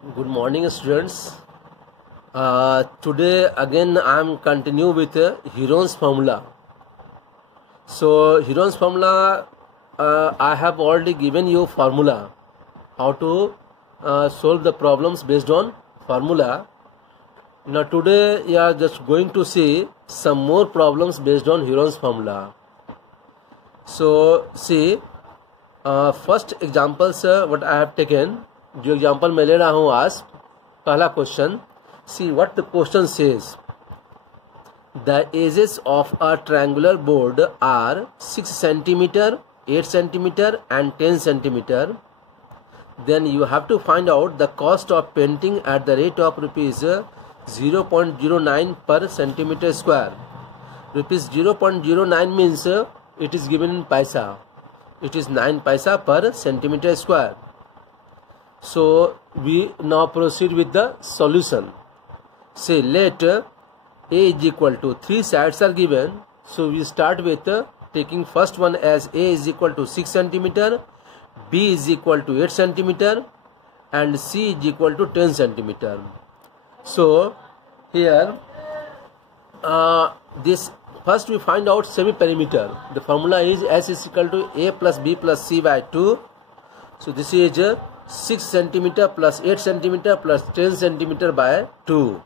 Good morning, students. Today again I am continue with Heron's formula. So Heron's formula, I have already given you formula how to solve the problems based on formula. Now today we are just going to see some more problems based on Heron's formula. So see, first examples what I have taken. जो example मैं ले रहा हूँ आज पहला question see what the question says the edges of a triangular board are 6 centimetre 8 centimetre and 10 centimetre then you have to find out the cost of painting at the rate of rupees 0.09 per centimetre square rupees 0.09 means it is given in paisa it is 9 paisa per centimetre square. So we now proceed with the solution. Say let A is equal to 3 sides are given. So we start with taking first one as A is equal to 6 centimeter, B is equal to 8 centimeter, and C is equal to 10 centimeter. So here this first we find out semi-perimeter. The formula is S is equal to A plus B plus C by 2. So this is 6 centimeter plus 8 centimeter plus 10 centimeter by 2.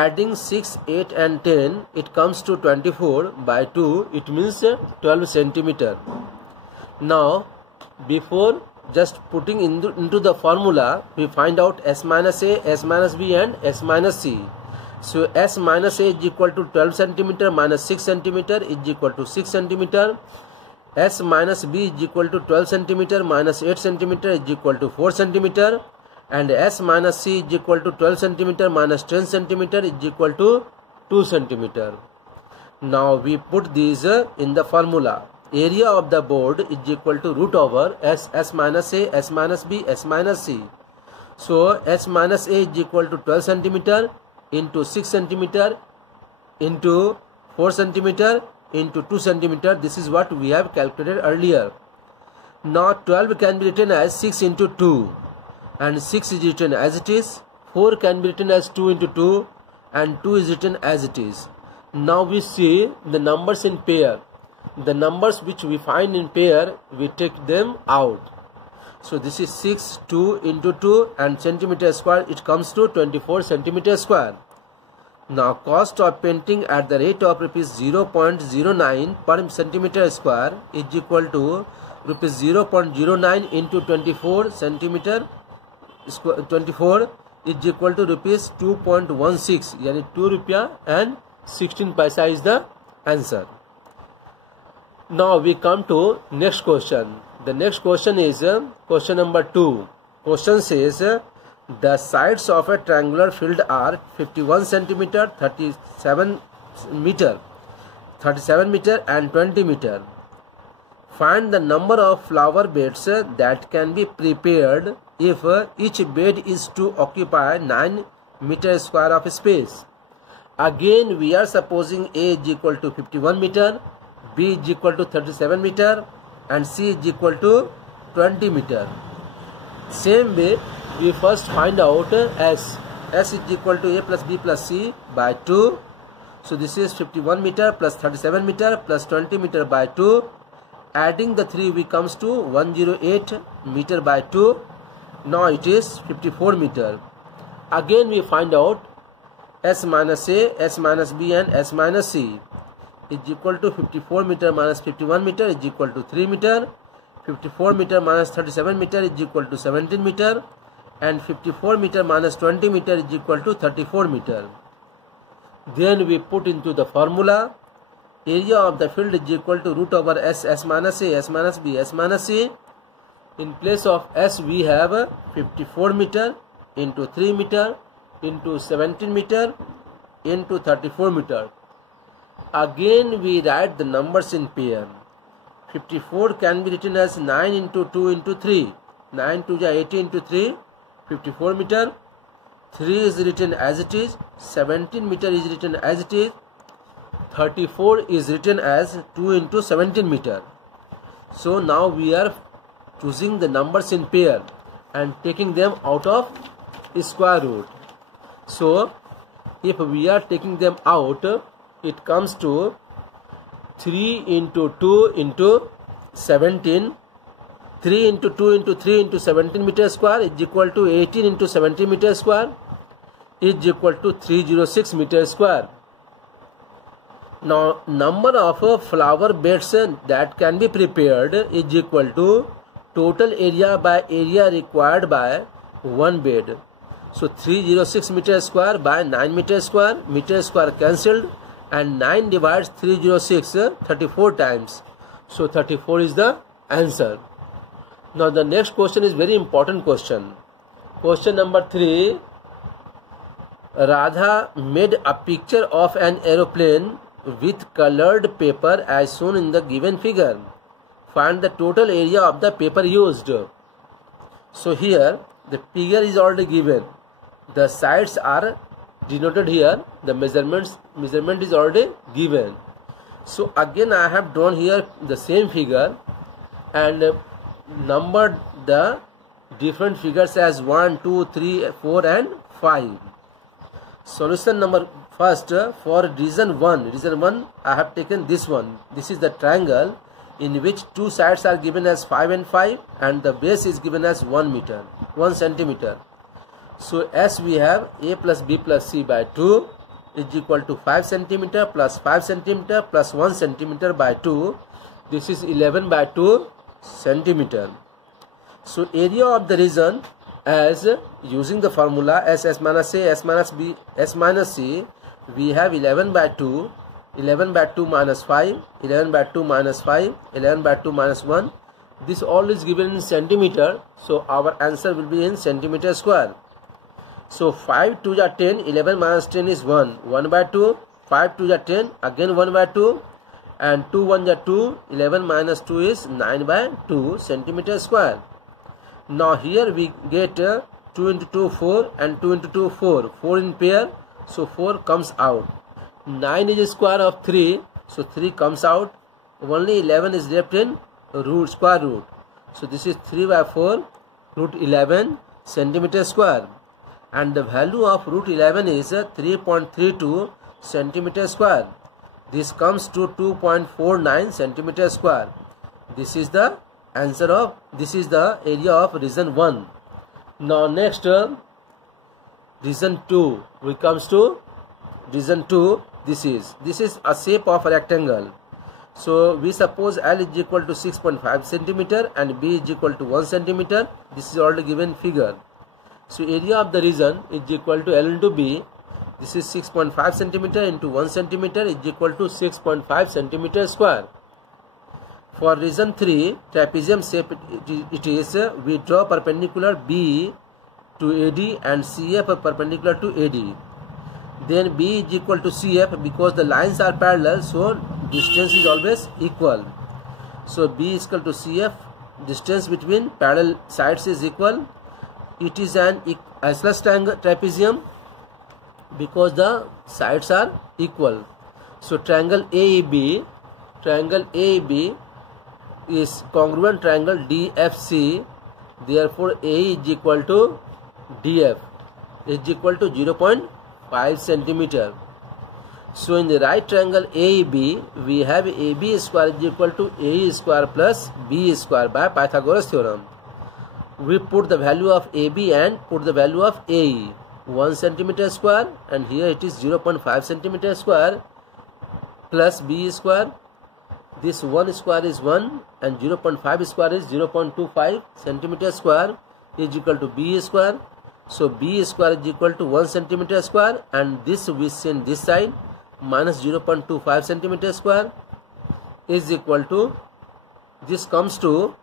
Adding 6, 8 and 10, it comes to 24 by 2. It means 12 centimeter. Now, before just putting into the formula, we find out S minus A, S minus B and S minus C. So, S minus A is equal to 12 centimeter minus 6 centimeter is equal to 6 centimeter. S minus B is equal to 12 centimeter minus 8 centimeter is equal to 4 centimeter, and S minus C is equal to 12 centimeter minus 10 centimeter is equal to 2 centimeter. Now we put these in the formula. Area of the board is equal to root over S minus A, S minus B, S minus C. So S minus A is equal to 12 centimeter into 6 centimeter into 4 centimeter into 2 centimeter. This is what we have calculated earlier. Now 12 can be written as 6 into 2 and 6 is written as it is. 4 can be written as 2 into 2 and 2 is written as it is. Now we see the numbers in pair. The numbers which we find in pair, we take them out. So this is 6, 2 into 2 and centimeter square, it comes to 24 centimeter square. Now cost of painting at the rate of rupees 0.09 per centimeter square is equal to rupees 0.09 into 24 centimeter square 24 is equal to rupees 2.16 yani 2 rupiah and 16 paisa is the answer. Now we come to next question. The next question is question number 2. Question says the sides of a triangular field are 51 centimeter, 37 meter and 20 meter. Find the number of flower beds that can be prepared if each bed is to occupy 9 meter square of space. Again we are supposing A is equal to 51 meter, B is equal to 37 meter and C is equal to 20 meter. Same way we first find out S is equal to A plus B plus C by 2. So this is 51 meter plus 37 meter plus 20 meter by 2. Adding the 3 we comes to 108 meter by 2. Now it is 54 meter. Again we find out S minus A, S minus B and S minus C is equal to 54 meter minus 51 meter is equal to 3 meter. 54 meter minus 37 meter is equal to 17 meter. And 54 meter minus 20 meter is equal to 34 meter. Then we put into the formula. Area of the field is equal to root over S minus A, S minus B, S minus C. In place of S we have 54 meter into 3 meter into 17 meter into 34 meter. Again we write the numbers in pair. 54 can be written as 9 into 2 into 3. 9 to the 80 into 3. 54 meter, 3 is written as it is, 17 meter is written as it is, 34 is written as 2 into 17 meter. So now we are choosing the numbers in pair and taking them out of square root. So if we are taking them out, it comes to 3 into 2 into 17. 3 into 2 into 3 into 17 meter square is equal to 18 into 17 meter square is equal to 306 meter square. Now number of flower beds that can be prepared is equal to total area by area required by one bed. So 306 meter square by 9 meter square cancelled, and 9 divides 306 34 times. So 34 is the answer. Now the next question is very important question. Question number 3. Radha made a picture of an aeroplane with colored paper as shown in the given figure. Find the total area of the paper used. So here the figure is already given. The sides are denoted here. The measurement is already given. So again I have drawn here the same figure and numbered the different figures as 1, 2, 3, 4 and 5. Solution number first for region 1. Region 1 I have taken this one. This is the triangle in which two sides are given as 5 and 5 and the base is given as 1 centimeter. So as we have a plus b plus c by 2 is equal to 5 centimeter plus 5 centimeter plus 1 centimeter by 2. This is 11 by 2 centimeter. So area of the region, as using the formula S minus A, S minus B, S minus C, we have 11 by 2, 11 by 2 minus 5, 11 by 2 minus 5, 11 by 2 minus 1. This all is given in centimeter. So our answer will be in centimeter square. So 5 2 are 10, 11 minus 10 is 1, 1 by 2, 5 2 are 10, again 1 by 2, and 2 1 are 2, 11 minus 2 is 9 by 2 centimeter square. Now here we get 2 into 2 4 and 2 into 2 4, 4 in pair, so 4 comes out. 9 is square of 3, so 3 comes out. Only 11 is left in square root. So this is 3 by 4 root 11 centimeter square. And the value of root 11 is 3.32 centimeter square. This comes to 2.49 centimeter square. This is the answer of, this is the area of region 1. Now next region 2. We comes to region 2. This is a shape of a rectangle. So we suppose L is equal to 6.5 centimeter and B is equal to 1 centimeter. This is already given figure. So area of the region is equal to L into B. This is 6.5 centimeter into 1 centimeter is equal to 6.5 centimeter square. For region 3, trapezium shape it is, we draw perpendicular B to AD and CF perpendicular to AD. Then B is equal to CF because the lines are parallel, so distance is always equal. So B is equal to CF, distance between parallel sides is equal. It is an isosceles trapezium because the sides are equal. So triangle AEB is congruent triangle DFC. Therefore A is equal to DF is equal to 0.5 centimeter. So in the right triangle AEB, we have AB square is equal to AE square plus B square by Pythagoras theorem. We put the value of AB and put the value of AE. 1 centimeter square and here it is 0.5 centimeter square plus B square. This 1 square is 1 and 0.5 square is 0.25 centimeter square is equal to B square. So B square is equal to 1 centimeter square and this we send this side minus 0.25 centimeter square is equal to, this comes to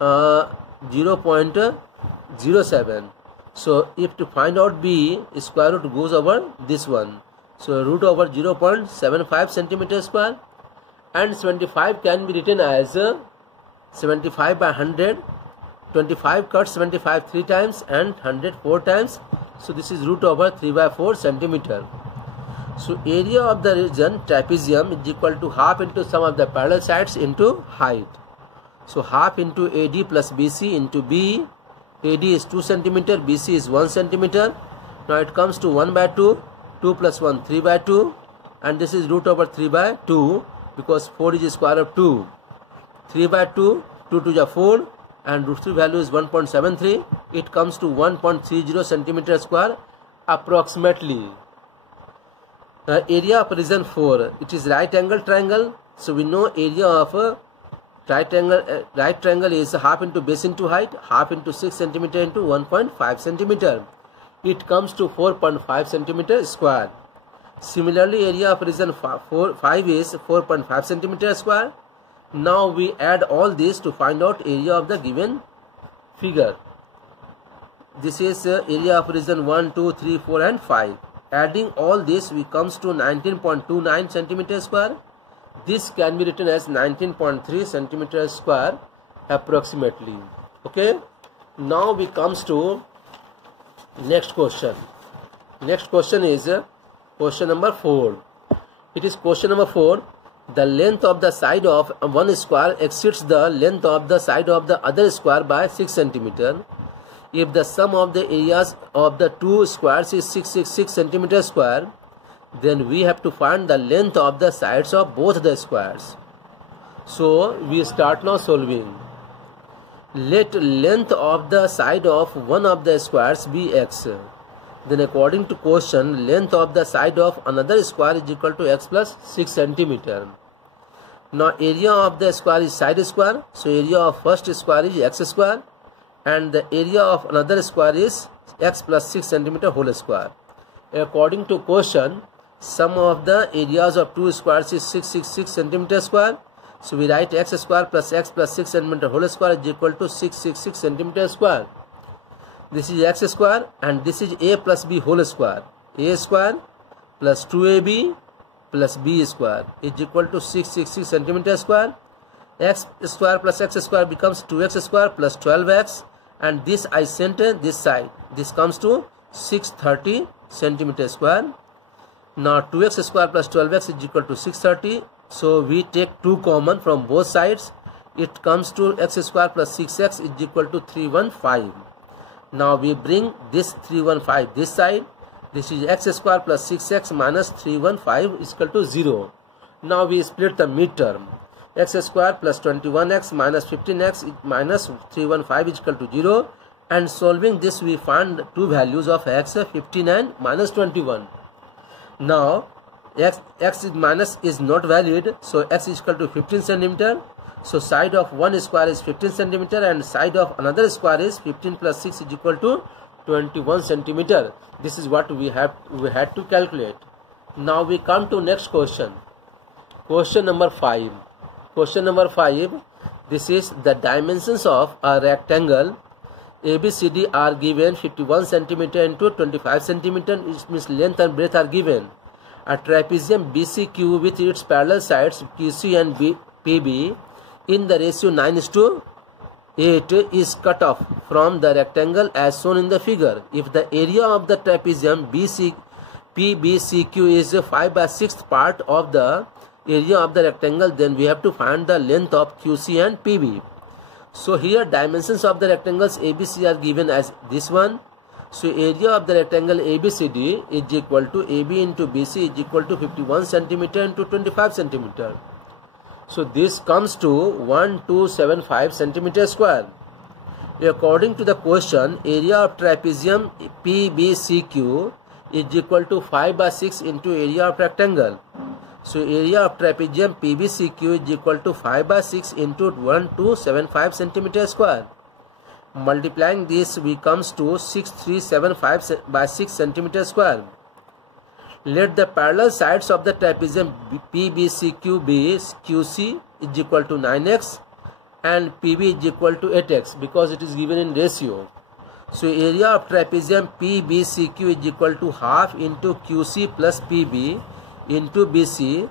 0.07. So if to find out B, square root goes over this one. So root over 0.75 centimeter square, and 75 can be written as 75 by 100. 25 cuts 75 3 times and 100 4 times. So this is root over 3 by 4 centimeter. So area of the region trapezium is equal to half into sum of the parallel sides into height. So half into AD plus BC into B. AD is 2 centimeter, BC is 1 centimeter. Now it comes to 1 by 2, 2 plus 1, 3 by 2, and this is root over 3 by 2 because 4 is the square of 2. 3 by 2, 2 to the 4, and root 3 value is 1.73. It comes to 1.30 centimeter square approximately. Area of region 4, it is right angle triangle. So we know area of a right triangle is half into base into height, half into 6 centimeter into 1.5 centimeter. It comes to 4.5 centimeter square. Similarly, area of region 5 is 4.5 centimeter square. Now we add all this to find out area of the given figure. This is area of region 1, 2, 3, 4 and 5. Adding all this, we comes to 19.29 centimeter square. This can be written as 19.3 centimeter square approximately. Okay. Now we comes to next question. Next question is question number 4. It is question number 4. The length of the side of one square exceeds the length of the side of the other square by 6 centimeter. If the sum of the areas of the two squares is 666 centimeter square, then we have to find the length of the sides of both the squares. So we start now solving. Let length of the side of one of the squares be x. Then according to question, length of the side of another square is equal to x plus 6 centimeter. Now area of the square is side square. So area of first square is x square. And the area of another square is x plus 6 centimeter whole square. According to question, sum of the areas of two squares is 666 centimeter square. So we write x square plus 6 centimeter whole square is equal to 666 centimeter square. This is x square and this is a plus b whole square. A square plus 2ab plus b square is equal to 666 centimeter square. X square plus x square becomes 2x square plus 12x, and this I sent this side. This comes to 630 centimeter square. Now 2x square plus 12x is equal to 630. So we take 2 common from both sides. It comes to x square plus 6x is equal to 315. Now we bring this 315 this side. This is x square plus 6x minus 315 is equal to 0. Now we split the midterm. X square plus 21x minus 15x minus 315 is equal to 0. And solving this, we find two values of x, 15 and minus 21. Now x minus is not valid, so x is equal to 15 centimeter. So side of one square is 15 centimeter and side of another square is 15 plus 6 is equal to 21 centimeter. This is what we had to calculate. Now we come to next question. Question number 5. Question number 5. This is the dimensions of a rectangle ABCD are given 51 centimeter into 25 centimeter. It means length and breadth are given. A trapezium BCQ with its parallel sides QC and PB in the ratio 9:8 is cut off from the rectangle as shown in the figure. If the area of the trapezium PBCQ is 5 by 6th part of the area of the rectangle, then we have to find the length of QC and PB. So here dimensions of the rectangles ABC are given as this one. So area of the rectangle ABCD is equal to AB into BC is equal to 51 centimeter into 25 centimeter. So this comes to 1275 centimeter square. According to the question, area of trapezium PBCQ is equal to 5 by 6 into area of rectangle. So area of trapezium PBCQ is equal to 5 by 6 into 1275 centimeter square. Multiplying this, we comes to 6375 by 6 centimeter square. Let the parallel sides of the trapezium PBCQ be QC is equal to 9x and PB is equal to 8x because it is given in ratio. So area of trapezium PBCQ is equal to half into QC plus PB into BC.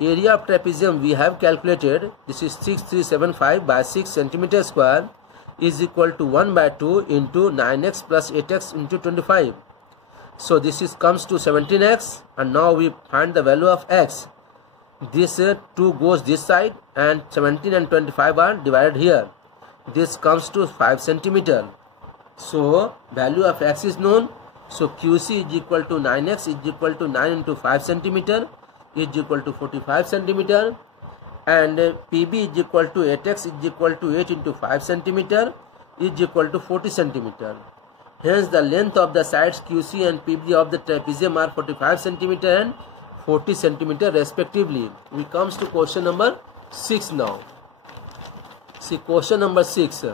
Area of trapezium we have calculated. This is 6375 by 6 centimeter square is equal to 1 by 2 into 9x plus 8x into 25. So this is comes to 17x, and now we find the value of x. This 2 goes this side and 17 and 25 are divided here. This comes to 5 centimeter. So value of x is known. So QC is equal to 9x is equal to 9 into 5 centimeter is equal to 45 centimeter, and PB is equal to 8x is equal to 8 into 5 centimeter is equal to 40 centimeter. Hence the length of the sides QC and PB of the trapezium are 45 centimeter and 40 centimeter respectively. We comes to question number 6 now. See question number 6.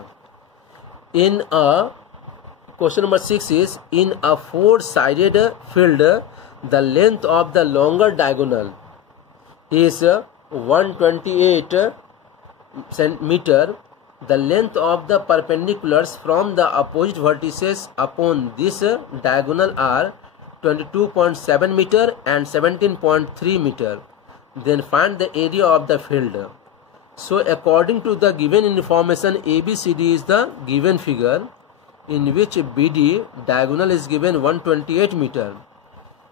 Question number 6 is, in a four-sided field, the length of the longer diagonal is 128 centimeter. The length of the perpendiculars from the opposite vertices upon this diagonal are 22.7 meter and 17.3 meter. Then find the area of the field. So according to the given information, ABCD is the given figure, in which BD diagonal is given 128 meter.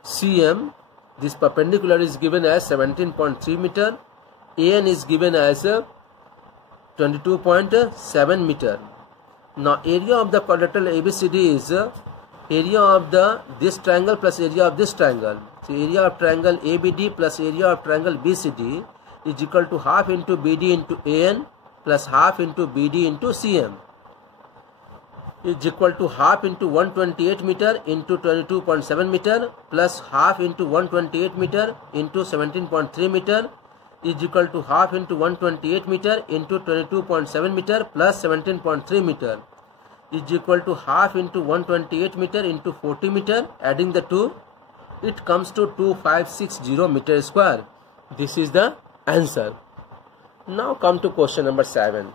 CM, this perpendicular, is given as 17.3 meter. AN is given as 22.7 meter. Now area of the quadrilateral ABCD is area of this triangle plus area of this triangle. So area of triangle ABD plus area of triangle BCD is equal to half into BD into AN plus half into BD into CM is equal to half into 128 meter into 22.7 meter plus half into 128 meter into 17.3 meter is equal to half into 128 meter into 22.7 meter plus 17.3 meter is equal to half into 128 meter into 40 meter. Adding the two, it comes to 2560 meter square. This is the answer. Now come to question number 7.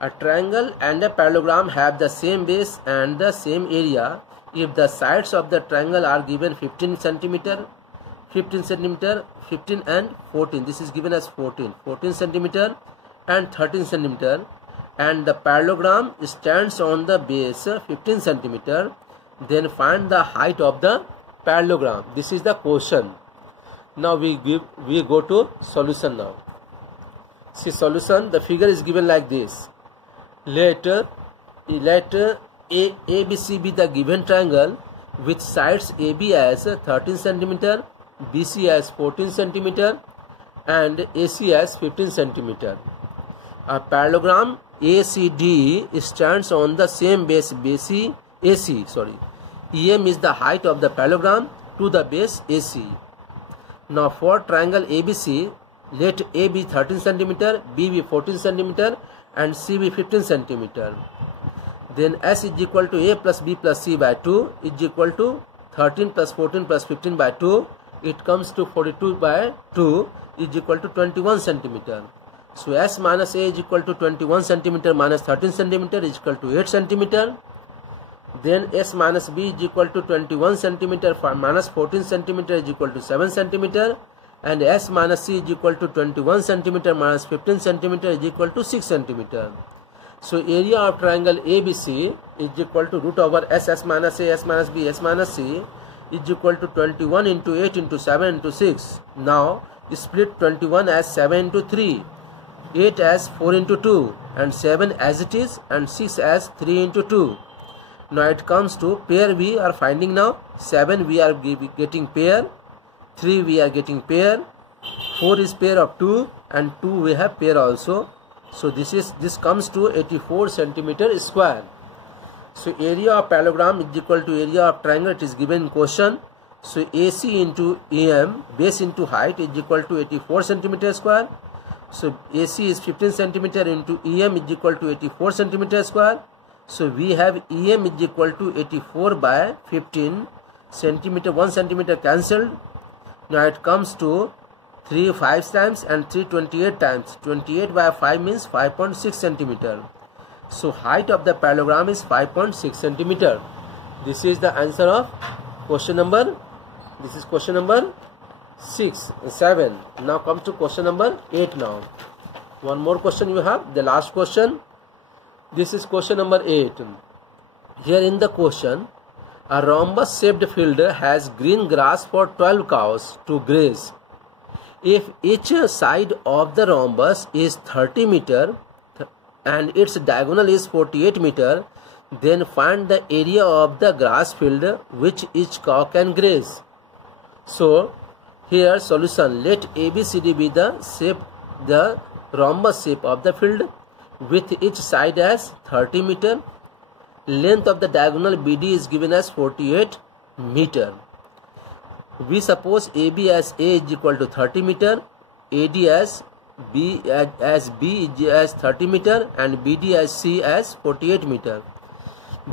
A triangle and a parallelogram have the same base and the same area if the sides of the triangle are given 15 centimeter, 15 centimeter, 15 and 14. This is given as 14 centimeter and 13 centimeter, and the parallelogram stands on the base 15 centimeter. Then find the height of the parallelogram. This is the question. Now we go to solution now. See solution. The figure is given like this. Let ABC be the given triangle with sides AB as 13 centimeter, BC as 14 centimeter and AC as 15 centimeter. A parallelogram ACD stands on the same base AC. EM is the height of the parallelogram to the base AC. Now for triangle ABC, let A be 13 centimeter, B be 14 centimeter and C be 15 centimeter. Then S is equal to A plus B plus C by 2 is equal to 13 plus 14 plus 15 by 2. It comes to 42 by 2 is equal to 21 centimeter. So S minus A is equal to 21 centimeter minus 13 centimeter is equal to 8 centimeter. Then S minus B is equal to 21 centimeter minus 14 centimeter is equal to 7 centimeter. And S minus C is equal to 21 centimeter minus 15 centimeter is equal to 6 centimeter. So area of triangle ABC is equal to root over S minus A, S minus B, S minus C is equal to 21 into 8 into 7 into 6. Now split 21 as 7 into 3, 8 as 4 into 2 and 7 as it is and 6 as 3 into 2. Now it comes to pair we are finding now. 7 we are getting pair, 3 we are getting pair, 4 is pair of 2 and 2 we have pair also. So this comes to 84 centimeter square. So area of parallelogram is equal to area of triangle. It is given in question. So AC into EM, base into height, is equal to 84 centimeter square. So AC is 15 centimeter into EM is equal to 84 centimeter square. So we have EM is equal to 84 by 15 centimeter, 1 centimeter cancelled. Now it comes to 3 5 times and 3 28 times. 28 by 5 means 5.6 centimeter. So height of the parallelogram is 5.6 centimeter. This is the answer of question number. This is question number 7. Now come to question number 8 now. One more question you have, the last question. This is question number 8. Here in the question, a rhombus shaped field has green grass for 12 cows to graze. If each side of the rhombus is 30 meter and its diagonal is 48 meter, Then find the area of the grass field which each cow can graze. So here solution, let ABCD be the shape, the rhombus shape of the field with each side as 30 meter. Length of the diagonal BD is given as 48 meter. We suppose AB as A is equal to 30 meter, AD as B as 30 meter, and BD as C as 48 meter.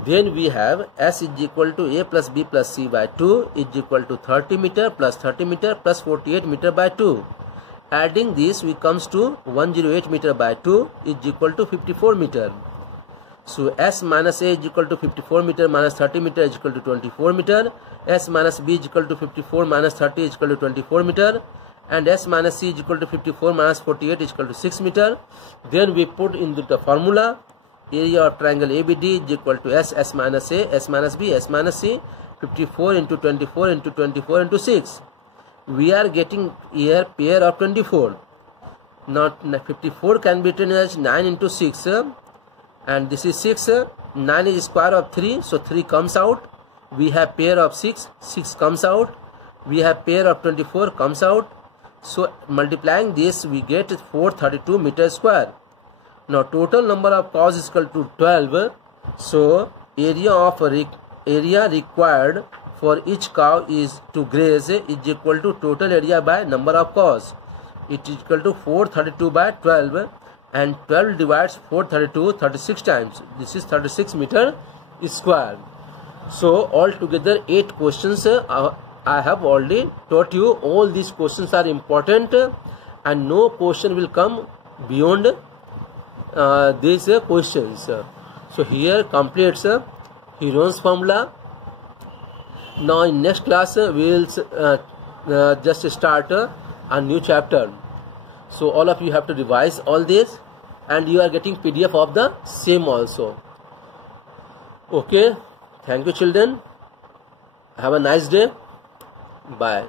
Then we have S is equal to A plus B plus C by 2 is equal to 30 meter plus 30 meter plus 48 meter by 2. Adding this, we comes to 108 meter by 2 is equal to 54 meter. So S minus A is equal to 54 meter minus 30 meter is equal to 24 meter. S minus B is equal to 54 minus 30 is equal to 24 meter. And S minus C is equal to 54 minus 48 is equal to 6 meter. Then we put into the formula, area of triangle ABD is equal to S minus A, S minus B, S minus C, 54 into 24 into 24 into 6. We are getting here pair of 24. Now 54 can be written as 9 into 6. And this is 6. 9 is square of 3. So 3 comes out. We have pair of 6. 6 comes out. We have pair of 24 comes out. So multiplying this, we get 432 meters square. Now total number of cows is equal to 12. So area required for each cow is to graze is equal to total area by number of cows. It is equal to 432 by 12, and 12 divides 432 36 times. This is 36 meter square. So altogether 8 questions I have already taught you. All these questions are important, and no question will come beyond these questions. So here completes Heron's formula. Now in next class we will just start a new chapter. So all of you have to revise all this, and you are getting PDF of the same also. Okay, thank you children. Have a nice day. Bye.